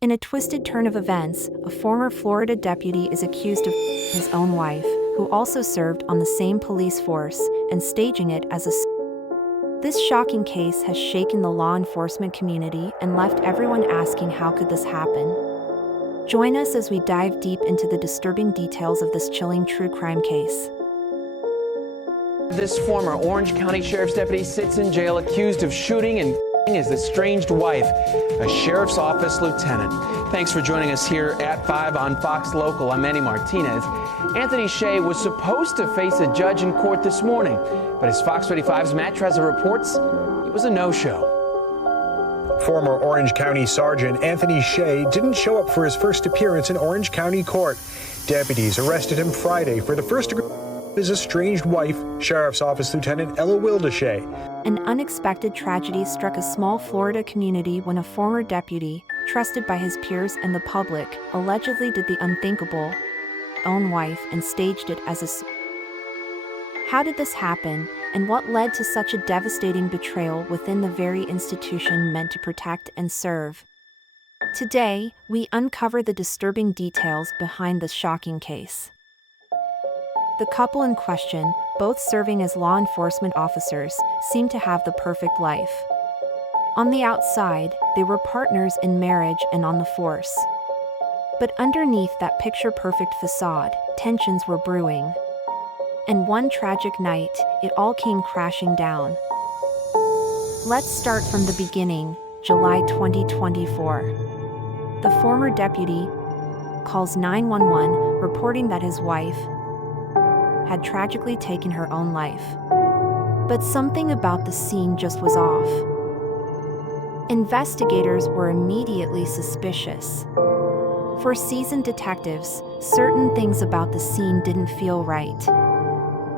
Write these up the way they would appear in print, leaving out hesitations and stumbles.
In a twisted turn of events, a former Florida deputy is accused of his own wife, who also served on the same police force, and staging it as a. This shocking case has shaken the law enforcement community and left everyone asking, how could this happen? Join us as we dive deep into the disturbing details of this chilling true crime case. This former Orange County Sheriff's deputy sits in jail accused of shooting and his estranged wife, a sheriff's office lieutenant. Thanks for joining us here at 5 on Fox Local. I'm Manny Martinez. Anthony Shea was supposed to face a judge in court this morning, but as Fox 35's Matt Trezza reports, it was a no-show. Former Orange County Sergeant Anthony Shea didn't show up for his first appearance in Orange County Court. Deputies arrested him Friday for the first degree of his estranged wife, Sheriff's Office Lieutenant Ella Wildeshea. An unexpected tragedy struck a small Florida community when a former deputy, trusted by his peers and the public, allegedly did the unthinkable, own wife, and staged it as a. How did this happen, and what led to such a devastating betrayal within the very institution meant to protect and serve? Today, we uncover the disturbing details behind this shocking case. The couple in question, both serving as law enforcement officers, seemed to have the perfect life. On the outside, they were partners in marriage and on the force. But underneath that picture-perfect facade, tensions were brewing. And one tragic night, it all came crashing down. Let's start from the beginning, July 2024. The former deputy calls 911, reporting that his wife had tragically taken her own life. But something about the scene just was off. Investigators were immediately suspicious. For seasoned detectives, certain things about the scene didn't feel right.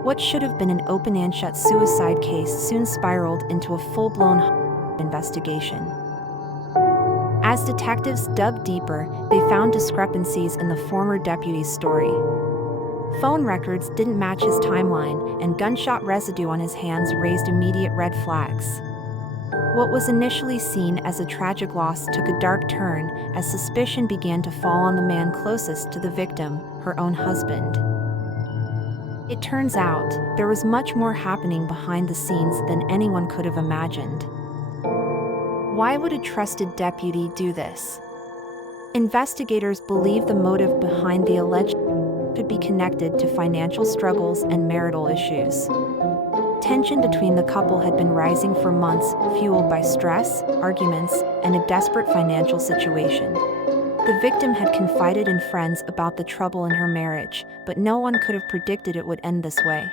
What should have been an open and shut suicide case soon spiraled into a full-blown investigation. As detectives dug deeper, they found discrepancies in the former deputy's story. Phone records didn't match his timeline, and gunshot residue on his hands raised immediate red flags. What was initially seen as a tragic loss took a dark turn as suspicion began to fall on the man closest to the victim, her own husband. It turns out, there was much more happening behind the scenes than anyone could have imagined. Why would a trusted deputy do this? Investigators believe the motive behind the alleged could be connected to financial struggles and marital issues. Tension between the couple had been rising for months, fueled by stress, arguments, and a desperate financial situation. The victim had confided in friends about the trouble in her marriage, but no one could have predicted it would end this way.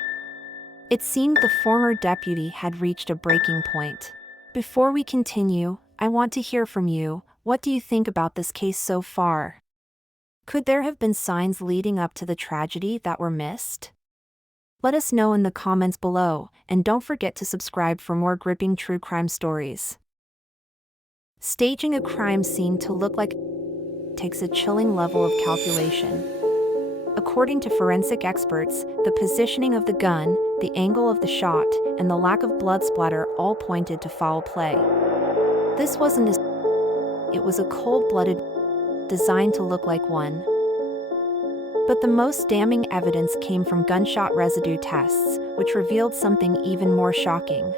It seemed the former deputy had reached a breaking point. Before we continue, I want to hear from you. What do you think about this case so far? Could there have been signs leading up to the tragedy that were missed? Let us know in the comments below, and don't forget to subscribe for more gripping true crime stories. Staging a crime scene to look like takes a chilling level of calculation. According to forensic experts, the positioning of the gun, the angle of the shot, and the lack of blood splatter all pointed to foul play. This wasn't it was a cold-blooded designed to look like one. But the most damning evidence came from gunshot residue tests, which revealed something even more shocking.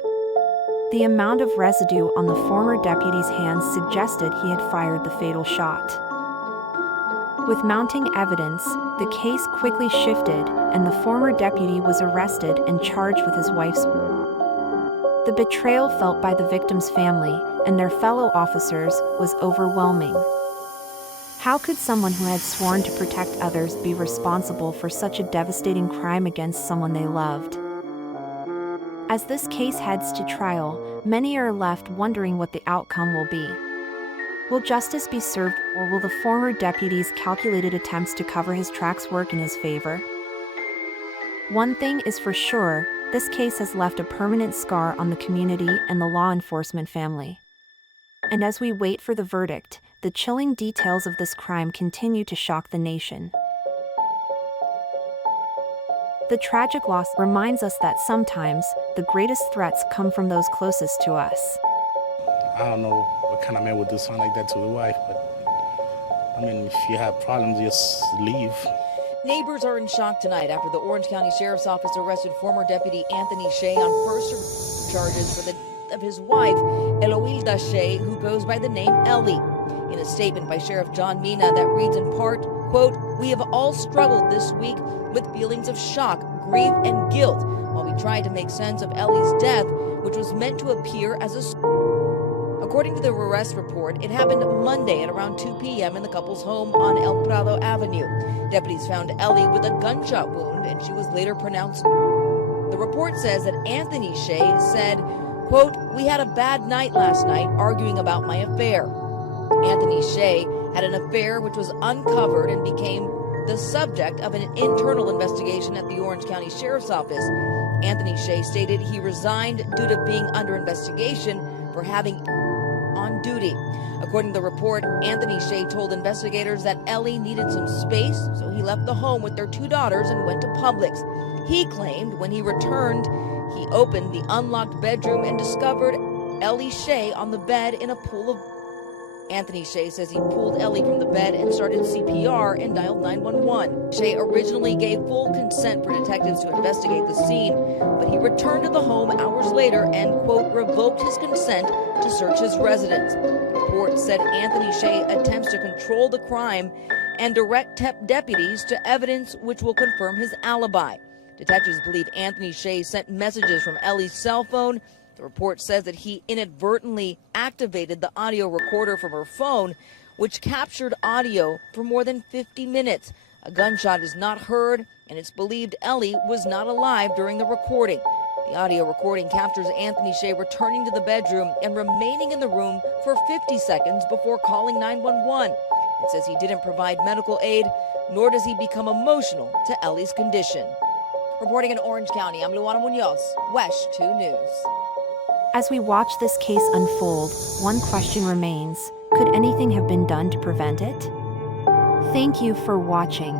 The amount of residue on the former deputy's hands suggested he had fired the fatal shot. With mounting evidence, the case quickly shifted, and the former deputy was arrested and charged with his wife's. The betrayal felt by the victim's family and their fellow officers was overwhelming. How could someone who had sworn to protect others be responsible for such a devastating crime against someone they loved? As this case heads to trial, many are left wondering what the outcome will be. Will justice be served, or will the former deputy's calculated attempts to cover his tracks work in his favor? One thing is for sure, this case has left a permanent scar on the community and the law enforcement family. And as we wait for the verdict, the chilling details of this crime continue to shock the nation. The tragic loss reminds us that sometimes, the greatest threats come from those closest to us. I don't know what kind of man would do something like that to his wife, but I mean, if you have problems, just leave. Neighbors are in shock tonight after the Orange County Sheriff's Office arrested former Deputy Anthony Shea on first charges for the death of his wife, Eloilda Shea, who goes by the name Ellie. In a statement by Sheriff John Mina that reads in part, quote, "We have all struggled this week with feelings of shock, grief, and guilt while we tried to make sense of Ellie's death, which was meant to appear as a..." According to the arrest report, it happened Monday at around 2 p.m. in the couple's home on El Prado Avenue. Deputies found Ellie with a gunshot wound, and she was later pronounced. The report says that Anthony Shea said, quote, "We had a bad night last night arguing about my affair." Anthony Shea had an affair which was uncovered and became the subject of an internal investigation at the Orange County Sheriff's Office. Anthony Shea stated he resigned due to being under investigation for having on duty. According to the report, Anthony Shea told investigators that Ellie needed some space, so he left the home with their 2 daughters and went to Publix. He claimed when he returned, he opened the unlocked bedroom and discovered Ellie Shea on the bed in a pool of... Anthony Shea says he pulled Ellie from the bed and started CPR and dialed 911. Shea originally gave full consent for detectives to investigate the scene, but he returned to the home hours later and, quote, revoked his consent to search his residence. The report said Anthony Shea attempts to control the crime and direct deputies to evidence which will confirm his alibi. Detectives believe Anthony Shea sent messages from Ellie's cell phone. The report says that he inadvertently activated the audio recorder from her phone, which captured audio for more than 50 minutes. A gunshot is not heard, and it's believed Ellie was not alive during the recording. The audio recording captures Anthony Shea returning to the bedroom and remaining in the room for 50 seconds before calling 911. It says he didn't provide medical aid, nor does he become emotional to Ellie's condition. Reporting in Orange County, I'm Luana Munoz, WESH 2 News. As we watch this case unfold, one question remains: could anything have been done to prevent it? Thank you for watching.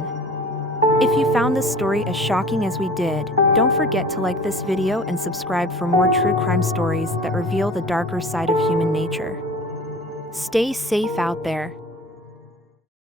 If you found this story as shocking as we did, don't forget to like this video and subscribe for more true crime stories that reveal the darker side of human nature. Stay safe out there.